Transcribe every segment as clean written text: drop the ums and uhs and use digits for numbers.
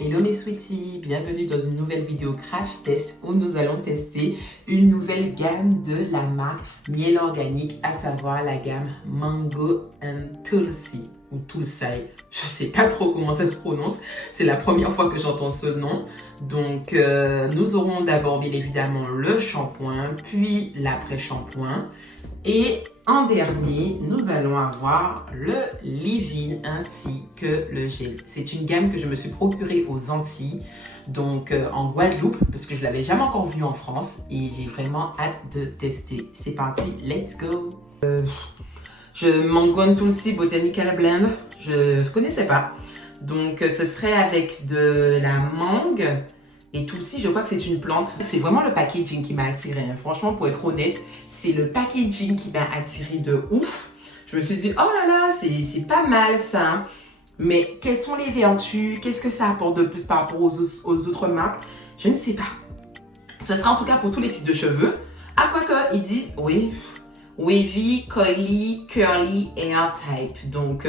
Hello mes sweeties, bienvenue dans une nouvelle vidéo crash test où nous allons tester une nouvelle gamme de la marque Miel Organique, à savoir la gamme Mango and Tulsi ou Tulsi. Je sais pas trop comment ça se prononce, c'est la première fois que j'entends ce nom. Donc nous aurons d'abord bien évidemment le shampoing, puis l'après-shampoing et en dernier, nous allons avoir le leave-in ainsi que le gel. C'est une gamme que je me suis procurée aux Antilles, donc en Guadeloupe, parce que je ne l'avais jamais encore vue en France et j'ai vraiment hâte de tester. C'est parti, let's go! Mango and Tulsi Botanical Blend, je ne connaissais pas. Donc ce serait avec de la mangue. Et Tulsi, je crois que c'est une plante. C'est vraiment le packaging qui m'a attiré. Franchement, pour être honnête, c'est le packaging qui m'a attiré de ouf. Je me suis dit, oh là là, c'est pas mal ça. Mais quelles sont les vertus? Qu'est-ce que ça apporte de plus par rapport aux autres marques? Je ne sais pas. Ce sera en tout cas pour tous les types de cheveux. À quoi que ils disent, oui, wavy, coily, curly, hair type. Donc,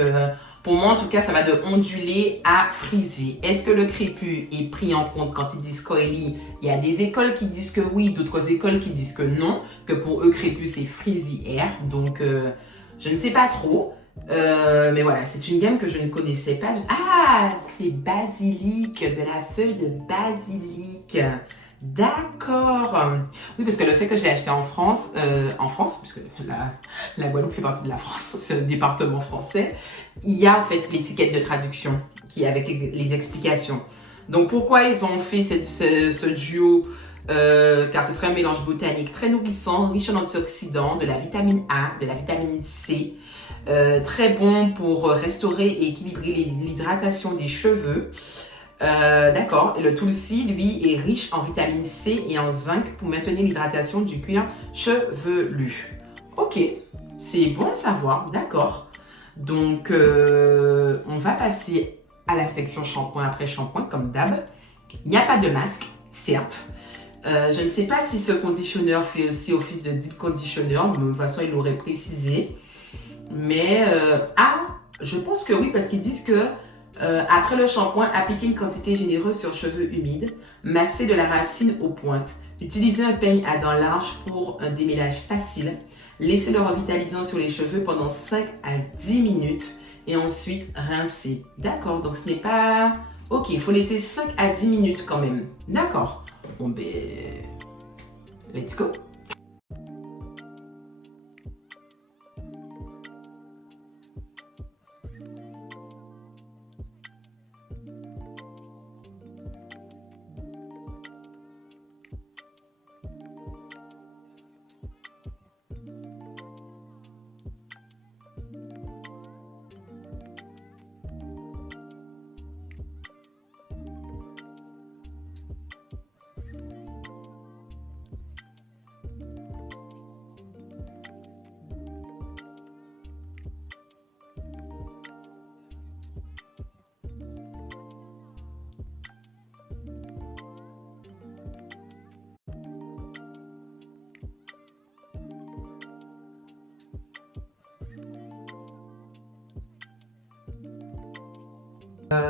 pour moi, en tout cas, ça va de ondulé à frisé. Est-ce que le crépus est pris en compte quand ils disent coily? Il y a des écoles qui disent que oui, d'autres écoles qui disent que non, que pour eux, crépus, c'est frizzy hair. Donc, je ne sais pas trop. Mais voilà, c'est une gamme que je ne connaissais pas. Ah, c'est basilic, de la feuille de basilic. D'accord. Oui, parce que le fait que je l'ai acheté en France, puisque la Guadeloupe fait partie de la France, c'est un département français, il y a en fait l'étiquette de traduction qui est avec les explications. Donc pourquoi ils ont fait ce duo car ce serait un mélange botanique très nourrissant, riche en antioxydants, de la vitamine A, de la vitamine C, très bon pour restaurer et équilibrer l'hydratation des cheveux. D'accord, le Tulsi, lui, est riche en vitamine C et en zinc pour maintenir l'hydratation du cuir chevelu. Ok, c'est bon à savoir, d'accord. Donc, on va passer à la section shampoing après shampoing, comme d'hab. Il n'y a pas de masque, certes. Je ne sais pas si ce conditionneur fait aussi office de deep conditioner, de toute façon, il l'aurait précisé. Mais, je pense que oui, parce qu'ils disent que après le shampoing, appliquez une quantité généreuse sur cheveux humides, massez de la racine aux pointes. Utilisez un peigne à dents larges pour un démêlage facile. Laissez le revitalisant sur les cheveux pendant 5 à 10 minutes et ensuite rincez. D'accord, donc ce n'est pas... Ok, il faut laisser 5 à 10 minutes quand même. D'accord. Bon ben... Let's go.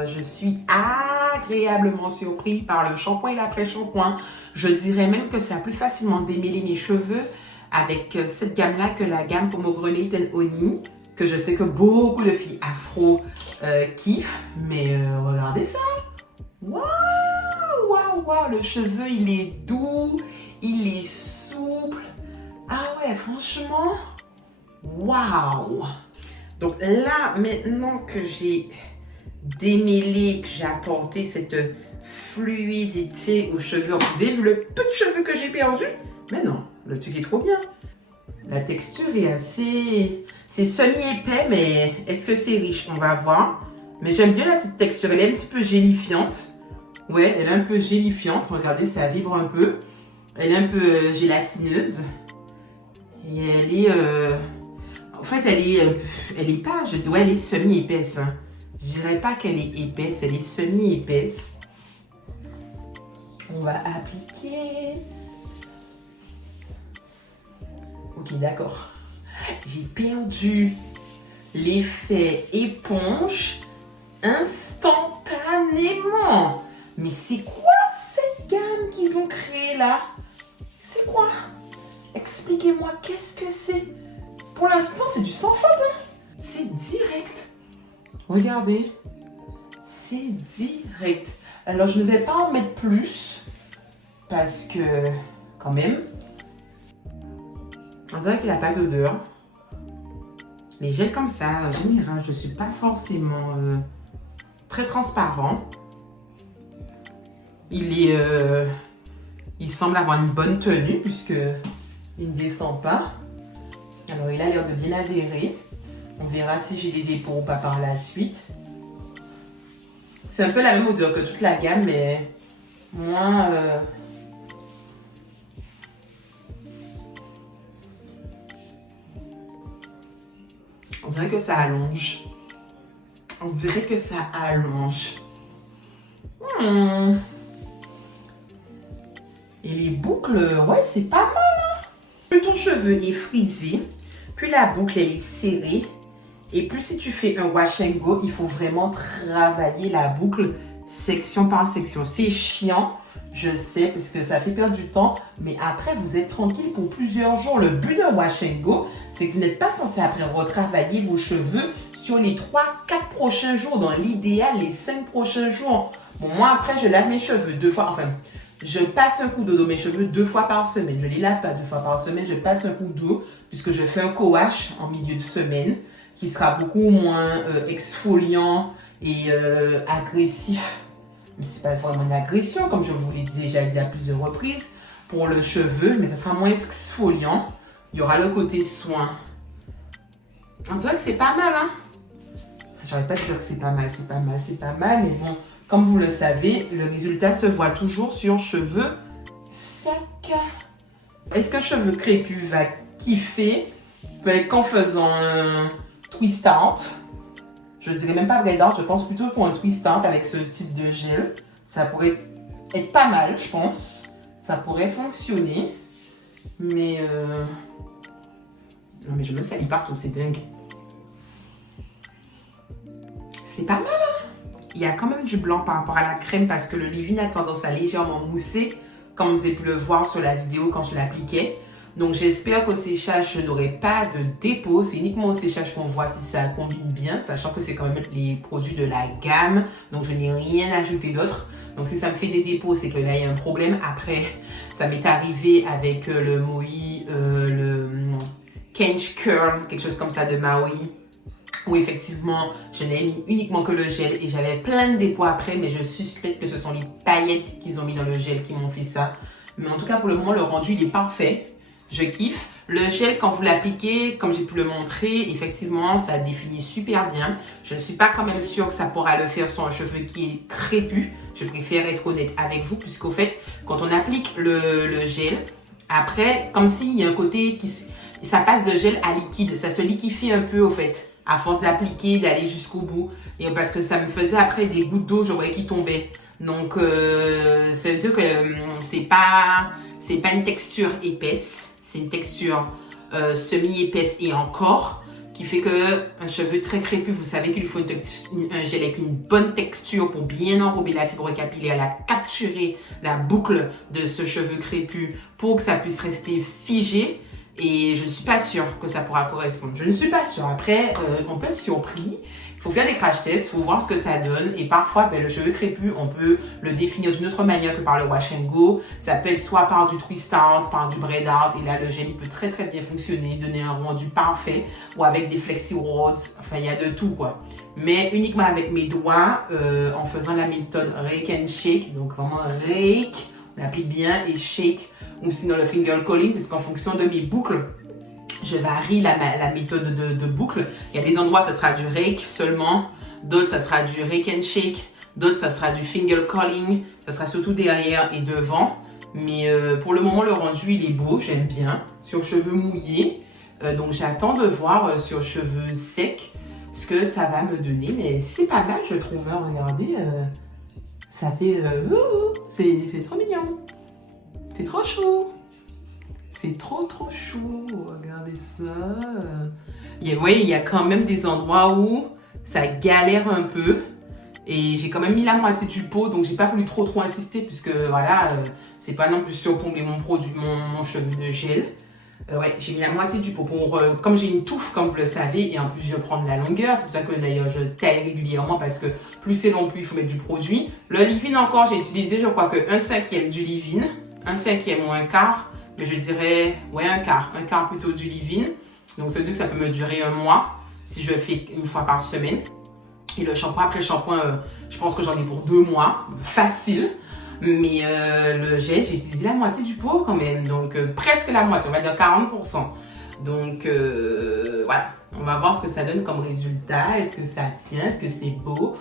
Je suis agréablement surpris par le shampoing et l'après-shampoing. Je dirais même que ça a plus facilement démêlé mes cheveux avec cette gamme-là que la gamme Pomegranate and Honey, que je sais que beaucoup de filles afro kiffent. Mais regardez ça! Waouh, waouh, waouh! Le cheveu, il est doux, il est souple. Ah ouais, franchement, waouh! Donc là, maintenant que j'ai démêlé, que j'ai apporté cette fluidité aux cheveux. Vous avez vu le peu de cheveux que j'ai perdu? Mais non, le truc est trop bien. La texture est assez... C'est semi-épais, mais est-ce que c'est riche? On va voir. Mais j'aime bien la petite texture. Elle est un petit peu gélifiante. Ouais, elle est un peu gélifiante. Regardez, ça vibre un peu. Elle est un peu gélatineuse. Et elle est... En fait, elle est pas... Je dis, ouais, elle est semi-épaisse, hein. Je dirais pas qu'elle est épaisse, elle est semi-épaisse. On va appliquer. Ok, d'accord. J'ai perdu l'effet éponge instantanément. Mais c'est quoi cette gamme qu'ils ont créée là? C'est quoi? Expliquez-moi, qu'est-ce que c'est? Pour l'instant, c'est du sans faute. Hein? C'est direct. Regardez. C'est direct. Alors, je ne vais pas en mettre plus. Parce que, quand même, on dirait qu'il n'a pas d'odeur. Les gels comme ça, en général, je ne suis pas forcément très transparent. Il semble avoir une bonne tenue puisque il ne descend pas. Alors, il a l'air de bien adhérer. On verra si j'ai des dépôts ou pas par la suite. C'est un peu la même odeur que toute la gamme, mais moins... On dirait que ça allonge. On dirait que ça allonge. Et les boucles, ouais, c'est pas mal. Hein? Plus ton cheveu est frisé, plus la boucle elle est serrée. Et plus si tu fais un wash and go, il faut vraiment travailler la boucle section par section. C'est chiant, je sais, parce que ça fait perdre du temps. Mais après, vous êtes tranquille pour plusieurs jours. Le but d'un wash and go, c'est que vous n'êtes pas censé après retravailler vos cheveux sur les 3-4 prochains jours. Dans l'idéal, les 5 prochains jours. Bon, moi, après, je lave mes cheveux 2 fois. Enfin, je passe un coup d'eau dans mes cheveux 2 fois par semaine. Je ne les lave pas 2 fois par semaine. Je passe un coup d'eau puisque je fais un co-wash en milieu de semaine qui sera beaucoup moins exfoliant et agressif. Mais ce n'est pas vraiment une agression, comme je vous l'ai déjà dit à plusieurs reprises, pour le cheveu, mais ça sera moins exfoliant. Il y aura le côté soin. On dirait que c'est pas mal, hein? J'arrête pas de dire que c'est pas mal, c'est pas mal, c'est pas mal, mais bon, comme vous le savez, le résultat se voit toujours sur cheveux secs. Est-ce qu'un cheveu crépus va kiffer? Peut-être qu'en faisant un twist out, je dirais même pas braid out, je pense plutôt pour un twist out avec ce type de gel. Ça pourrait être pas mal, je pense. Ça pourrait fonctionner. Mais non, mais je me salis partout, c'est dingue. C'est pas mal, hein? Il y a quand même du blanc par rapport à la crème parce que le leave-in a tendance à légèrement mousser, comme vous avez pu le voir sur la vidéo quand je l'appliquais. Donc j'espère qu'au séchage, je n'aurai pas de dépôt. C'est uniquement au séchage qu'on voit si ça combine bien, sachant que c'est quand même les produits de la gamme. Donc je n'ai rien ajouté d'autre. Donc si ça me fait des dépôts, c'est que là, il y a un problème. Après, ça m'est arrivé avec le Moi, le Kench Curl, quelque chose comme ça de Maui. Où effectivement, je n'ai mis uniquement que le gel et j'avais plein de dépôts après. Mais je suspecte que ce sont les paillettes qu'ils ont mis dans le gel qui m'ont fait ça. Mais en tout cas, pour le moment, le rendu, il est parfait. Je kiffe. Le gel, quand vous l'appliquez, comme j'ai pu le montrer, effectivement, ça définit super bien. Je ne suis pas quand même sûre que ça pourra le faire sur un cheveu qui est crépus. Je préfère être honnête avec vous, puisqu'au fait, quand on applique le gel, après, comme s'il y a un côté qui... Ça passe de gel à liquide. Ça se liquifie un peu, au fait, à force d'appliquer, d'aller jusqu'au bout. Et parce que ça me faisait après des gouttes d'eau, je voyais qui tombaient. Donc, ça veut dire que c'est pas une texture épaisse. C'est une texture semi-épaisse et encore, qui fait qu'un cheveu très crépus, vous savez qu'il faut un gel avec une bonne texture pour bien enrober la fibre capillaire, la capturer, la boucle de ce cheveu crépus pour que ça puisse rester figé. Et je ne suis pas sûre que ça pourra correspondre. Je ne suis pas sûre. Après, on peut être surpris. Il faut faire des crash tests, il faut voir ce que ça donne. Et parfois, ben, le cheveu crépus, on peut le définir d'une autre manière que par le wash and go. Ça peut être soit par du twist out, par du braid out. Et là, le gel, il peut très très bien fonctionner, donner un rendu parfait. Ou avec des flexi rods. Enfin, il y a de tout, quoi. Mais uniquement avec mes doigts, en faisant la méthode rake and shake. Donc vraiment rake, on applique bien, et shake. Ou sinon le finger curling, parce qu'en fonction de mes boucles, je varie la méthode de boucle. Il y a des endroits, ça sera du rake seulement. D'autres, ça sera du rake and shake. D'autres, ça sera du finger curling. Ça sera surtout derrière et devant. Mais pour le moment, le rendu, il est beau. J'aime bien. Sur cheveux mouillés. Donc, j'attends de voir sur cheveux secs ce que ça va me donner. Mais c'est pas mal, je trouve. Hein. Regardez, ça fait... c'est trop mignon. C'est trop chou. C'est trop chou. Regardez ça. Oui, il y a quand même des endroits où ça galère un peu. Et j'ai quand même mis la moitié du pot, donc j'ai pas voulu trop insister puisque voilà, c'est pas non plus surplombé mon produit, mon cheveu de gel. Ouais, j'ai mis la moitié du pot pour, comme j'ai une touffe comme vous le savez, et en plus je prends de la longueur, c'est pour ça que d'ailleurs je taille régulièrement parce que plus c'est long, plus il faut mettre du produit. Le leave-in encore, j'ai utilisé je crois que 1/5 du leave-in, 1/5 ou 1/4, mais je dirais, ouais, 1/4 plutôt du leave-in. Donc ça veut dire que ça peut me durer un mois si je le fais une fois par semaine. Et le shampoing, après shampoing, je pense que j'en ai pour 2 mois, facile. Mais le gel, j'ai utilisé la moitié du pot quand même, donc presque la moitié, on va dire 40%. Donc voilà, on va voir ce que ça donne comme résultat. Est-ce que ça tient? Est-ce que c'est beau?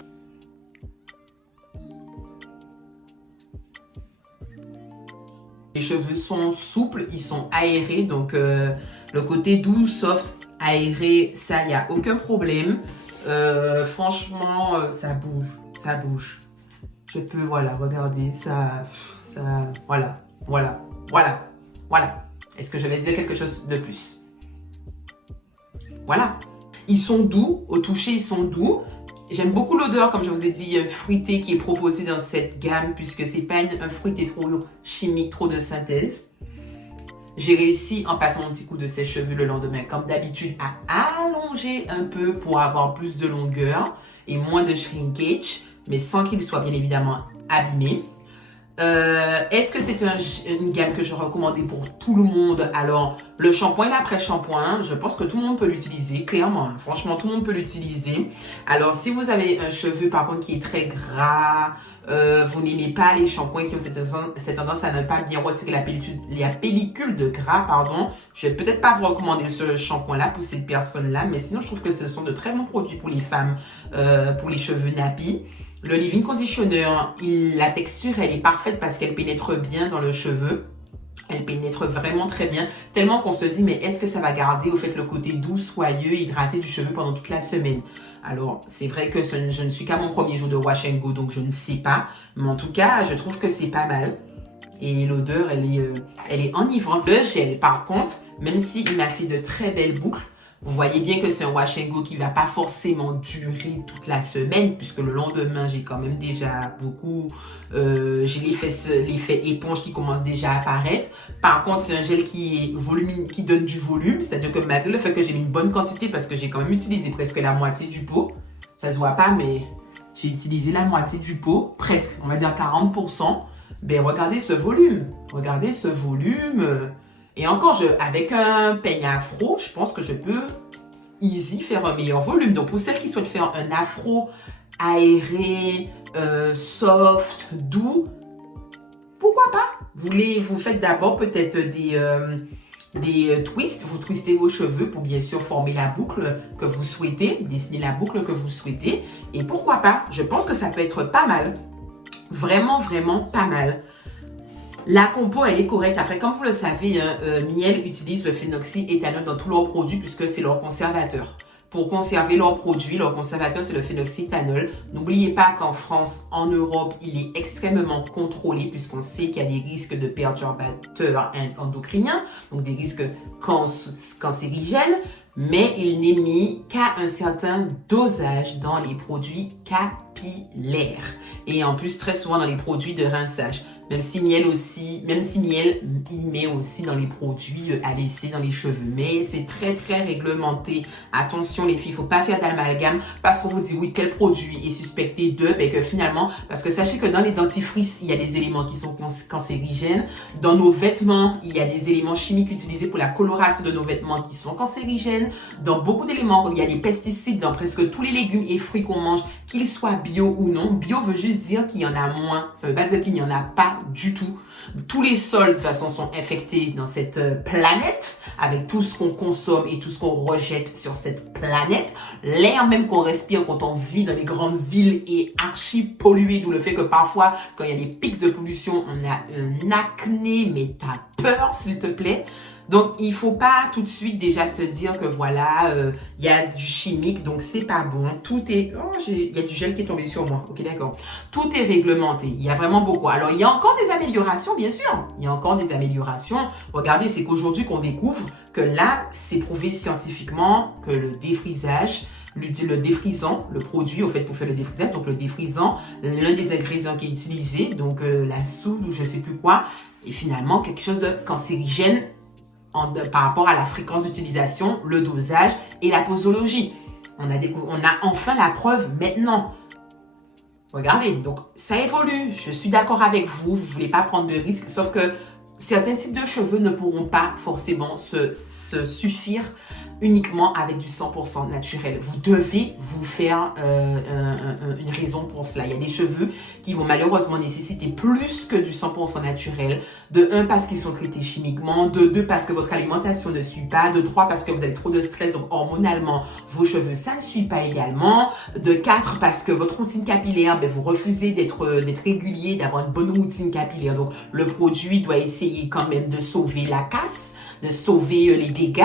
Les cheveux sont souples, ils sont aérés, donc le côté doux, soft, aéré, ça, il n'y a aucun problème. Franchement, ça bouge. Je peux, voilà, regardez, voilà. Est-ce que je vais dire quelque chose de plus? Voilà. Ils sont doux, au toucher, ils sont doux. J'aime beaucoup l'odeur, comme je vous ai dit, fruité qui est proposé dans cette gamme, puisque c'est pas un fruité trop chimique, trop de synthèse. J'ai réussi, en passant mon petit coup de sèche-cheveux le lendemain, comme d'habitude, à allonger un peu pour avoir plus de longueur et moins de shrinkage, mais sans qu'il soit bien évidemment abîmé. Est-ce que c'est une gamme que je recommandais pour tout le monde? Alors, le shampoing et l'après-shampoing, je pense que tout le monde peut l'utiliser, clairement. Franchement, tout le monde peut l'utiliser. Alors, si vous avez un cheveu, par contre, qui est très gras, vous n'aimez pas les shampoings qui ont cette tendance à ne pas bien retirer la pellicule de gras, pardon, je vais peut-être pas vous recommander ce shampoing-là pour cette personne-là, mais sinon, je trouve que ce sont de très bons produits pour les femmes, pour les cheveux nappis. Le leave-in conditioner, la texture, elle est parfaite parce qu'elle pénètre bien dans le cheveu. Elle pénètre vraiment très bien, tellement qu'on se dit, mais est-ce que ça va garder au fait le côté doux, soyeux, hydraté du cheveu pendant toute la semaine? Alors, c'est vrai que je ne suis qu'à mon premier jour de wash and go, donc je ne sais pas. Mais en tout cas, je trouve que c'est pas mal. Et l'odeur, elle est enivrante. Le gel, par contre, même s'il m'a fait de très belles boucles, vous voyez bien que c'est un wash and go qui ne va pas forcément durer toute la semaine, puisque le lendemain, j'ai quand même déjà beaucoup... j'ai l'effet éponge qui commence déjà à apparaître. Par contre, c'est un gel qui donne du volume, c'est-à-dire que malgré le fait que j'ai mis une bonne quantité, parce que j'ai quand même utilisé presque la moitié du pot, ça se voit pas, mais j'ai utilisé la moitié du pot, presque, on va dire 40%. Ben, regardez ce volume. Et encore, avec un peigne afro, je pense que je peux easy faire un meilleur volume. Donc, pour celles qui souhaitent faire un afro aéré, soft, doux, pourquoi pas? Vous faites d'abord peut-être des twists. Vous twistez vos cheveux pour bien sûr former la boucle que vous souhaitez, dessiner la boucle que vous souhaitez. Et pourquoi pas? Je pense que ça peut être pas mal. Vraiment, vraiment pas mal. La compo, elle est correcte. Après, comme vous le savez, Miel utilise le phénoxyéthanol dans tous leurs produits puisque c'est leur conservateur. Pour conserver leurs produits, leur conservateur, c'est le phénoxyéthanol. N'oubliez pas qu'en France, en Europe, il est extrêmement contrôlé puisqu'on sait qu'il y a des risques de perturbateurs endocriniens, donc des risques cancérigènes, mais il n'est mis qu'à un certain dosage dans les produits capillaires et en plus très souvent dans les produits de rinçage. Même si Miel, il met aussi dans les produits à laisser dans les cheveux. Mais c'est très, très réglementé. Attention les filles, il ne faut pas faire d'amalgame parce qu'on vous dit oui, tel produit est suspecté de, et que finalement, parce que sachez que dans les dentifrices, il y a des éléments qui sont cancérigènes. Dans nos vêtements, il y a des éléments chimiques utilisés pour la coloration de nos vêtements qui sont cancérigènes. Dans beaucoup d'éléments, il y a des pesticides dans presque tous les légumes et fruits qu'on mange, qu'ils soient bio ou non. Bio veut juste dire qu'il y en a moins. Ça ne veut pas dire qu'il n'y en a pas du tout. Tous les sols de toute façon sont infectés dans cette planète avec tout ce qu'on consomme et tout ce qu'on rejette sur cette planète. L'air même qu'on respire quand on vit dans les grandes villes est archi pollué, d'où le fait que parfois quand il y a des pics de pollution on a un acné, mais t'as peur s'il te plaît. Donc, il ne faut pas tout de suite déjà se dire que voilà, il y a du chimique, donc c'est pas bon. Tout est... Oh, il y a du gel qui est tombé sur moi. Ok, d'accord. Tout est réglementé. Il y a vraiment beaucoup. Alors, il y a encore des améliorations, bien sûr. Il y a encore des améliorations. Regardez, c'est qu'aujourd'hui qu'on découvre que là, c'est prouvé scientifiquement que le défrisage le défrisant, le produit au fait pour faire le défrisage. Donc le défrisant, l'un des ingrédients qui est utilisé, donc la soude ou je sais plus quoi, et finalement quelque chose de cancérigène par rapport à la fréquence d'utilisation, le dosage et la posologie. On a enfin la preuve maintenant. Regardez, donc ça évolue. Je suis d'accord avec vous, vous ne voulez pas prendre de risques, sauf que certains types de cheveux ne pourront pas forcément se suffire uniquement avec du 100% naturel. Vous devez vous faire une raison pour cela. Il y a des cheveux qui vont malheureusement nécessiter plus que du 100% naturel. De 1, parce qu'ils sont traités chimiquement. De 2, parce que votre alimentation ne suit pas. De 3, parce que vous avez trop de stress, donc hormonalement, vos cheveux, ça ne suit pas également. De 4, parce que votre routine capillaire, vous refusez d'être régulier, d'avoir une bonne routine capillaire. Donc, le produit doit essayer quand même de sauver la casse, de sauver les dégâts.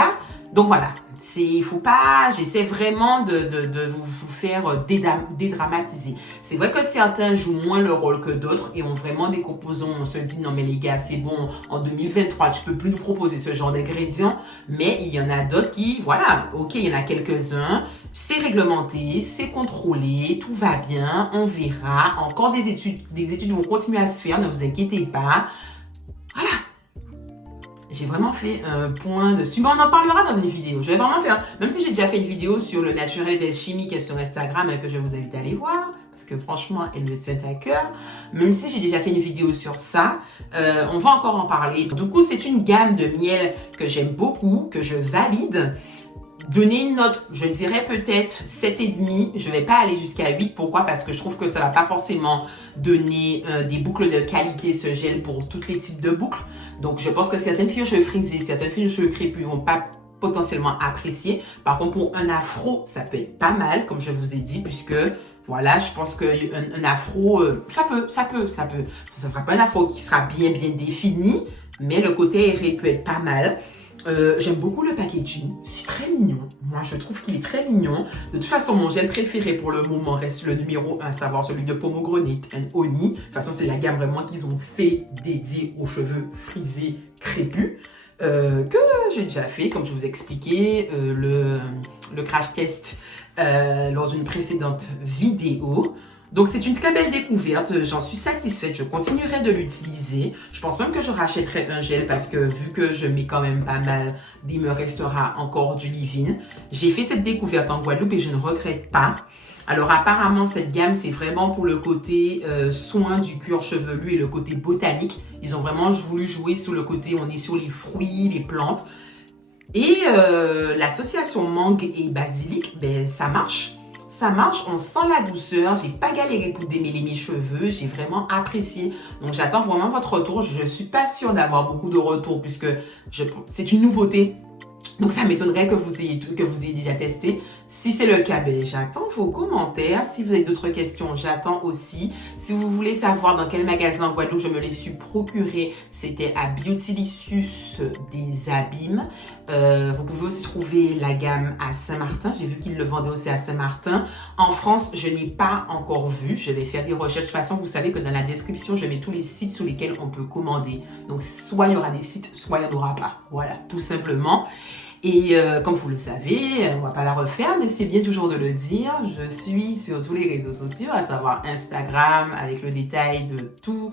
Donc voilà, il faut pas, j'essaie vraiment de vous faire dédramatiser. C'est vrai que certains jouent moins le rôle que d'autres et ont vraiment des composants, on se dit non mais les gars c'est bon, en 2023 tu peux plus nous proposer ce genre d'ingrédients, mais il y en a d'autres qui, voilà, ok il y en a quelques-uns, c'est réglementé, c'est contrôlé, tout va bien, on verra, encore des études vont continuer à se faire, ne vous inquiétez pas, voilà. J'ai vraiment fait un point dessus. Bon, on en parlera dans une vidéo. Je vais vraiment faire, même si j'ai déjà fait une vidéo sur le naturel vs chimique sur Instagram que je vous invite à aller voir, parce que franchement, elle me tient à cœur. Même si j'ai déjà fait une vidéo sur ça, on va encore en parler. Du coup, c'est une gamme de miel que j'aime beaucoup, que je valide. Donner une note, je dirais peut-être 7,5. Je ne vais pas aller jusqu'à 8. Pourquoi? Parce que je trouve que ça ne va pas forcément donner des boucles de qualité, ce gel, pour tous les types de boucles. Donc, je pense que certaines filles aux cheveux frisés, certaines filles aux cheveux crépus ne vont pas potentiellement apprécier. Par contre, pour un afro, ça peut être pas mal, comme je vous ai dit, puisque... Voilà, je pense qu'un afro, ça sera pas un afro qui sera bien défini, mais le côté aéré peut être pas mal. J'aime beaucoup le packaging, c'est très mignon. Moi, je trouve qu'il est très mignon. De toute façon, mon gel préféré pour le moment reste le numéro 1, à savoir celui de Pomegranate and Honey. De toute façon, c'est la gamme vraiment qu'ils ont fait dédiée aux cheveux frisés crépus. Que j'ai déjà fait, comme je vous ai expliqué, le crash test lors d'une précédente vidéo. Donc, c'est une très belle découverte. J'en suis satisfaite. Je continuerai de l'utiliser. Je pense même que je rachèterai un gel parce que vu que je mets quand même pas mal, il me restera encore du leave-in. J'ai fait cette découverte en Guadeloupe et je ne regrette pas. Alors, apparemment, cette gamme, c'est vraiment pour le côté soin du cuir chevelu et le côté botanique. Ils ont vraiment voulu jouer sur le côté, on est sur les fruits, les plantes. Et l'association mangue et basilic, ben, ça marche. Ça marche, on sent la douceur, j'ai pas galéré pour démêler mes cheveux, j'ai vraiment apprécié. Donc j'attends vraiment votre retour, je suis pas sûre d'avoir beaucoup de retours puisque c'est une nouveauté. Donc ça m'étonnerait que vous ayez déjà testé. Si c'est le cas, ben, j'attends vos commentaires. Si vous avez d'autres questions, j'attends aussi. Si vous voulez savoir dans quel magasin en Guadeloupe je me les suis procurés, c'était à Beautylicious des Abîmes. Vous pouvez aussi trouver la gamme à Saint-Martin. J'ai vu qu'ils le vendaient aussi à Saint-Martin. En France, je n'ai pas encore vu. Je vais faire des recherches. De toute façon, vous savez que dans la description, je mets tous les sites sur lesquels on peut commander. Donc, soit il y aura des sites, soit il n'y en aura pas. Voilà, tout simplement. Et comme vous le savez, on ne va pas la refaire, mais c'est bien toujours de le dire. Je suis sur tous les réseaux sociaux, à savoir Instagram, avec le détail de tout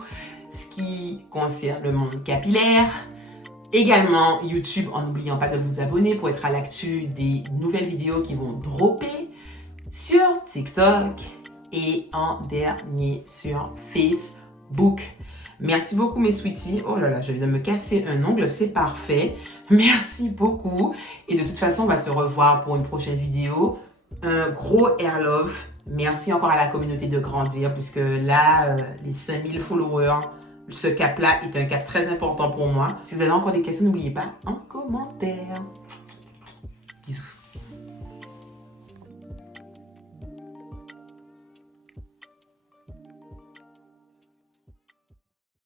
ce qui concerne le monde capillaire. Également YouTube, en n'oubliant pas de vous abonner pour être à l'actu des nouvelles vidéos qui vont dropper sur TikTok et en dernier sur Facebook. Merci beaucoup mes sweeties. Oh là là, je viens de me casser un ongle, c'est parfait. Merci beaucoup. Et de toute façon, on va se revoir pour une prochaine vidéo. Un gros air love. Merci encore à la communauté de grandir, puisque là, les 5000 followers, ce cap-là est un cap très important pour moi. Si vous avez encore des questions, n'oubliez pas en commentaire.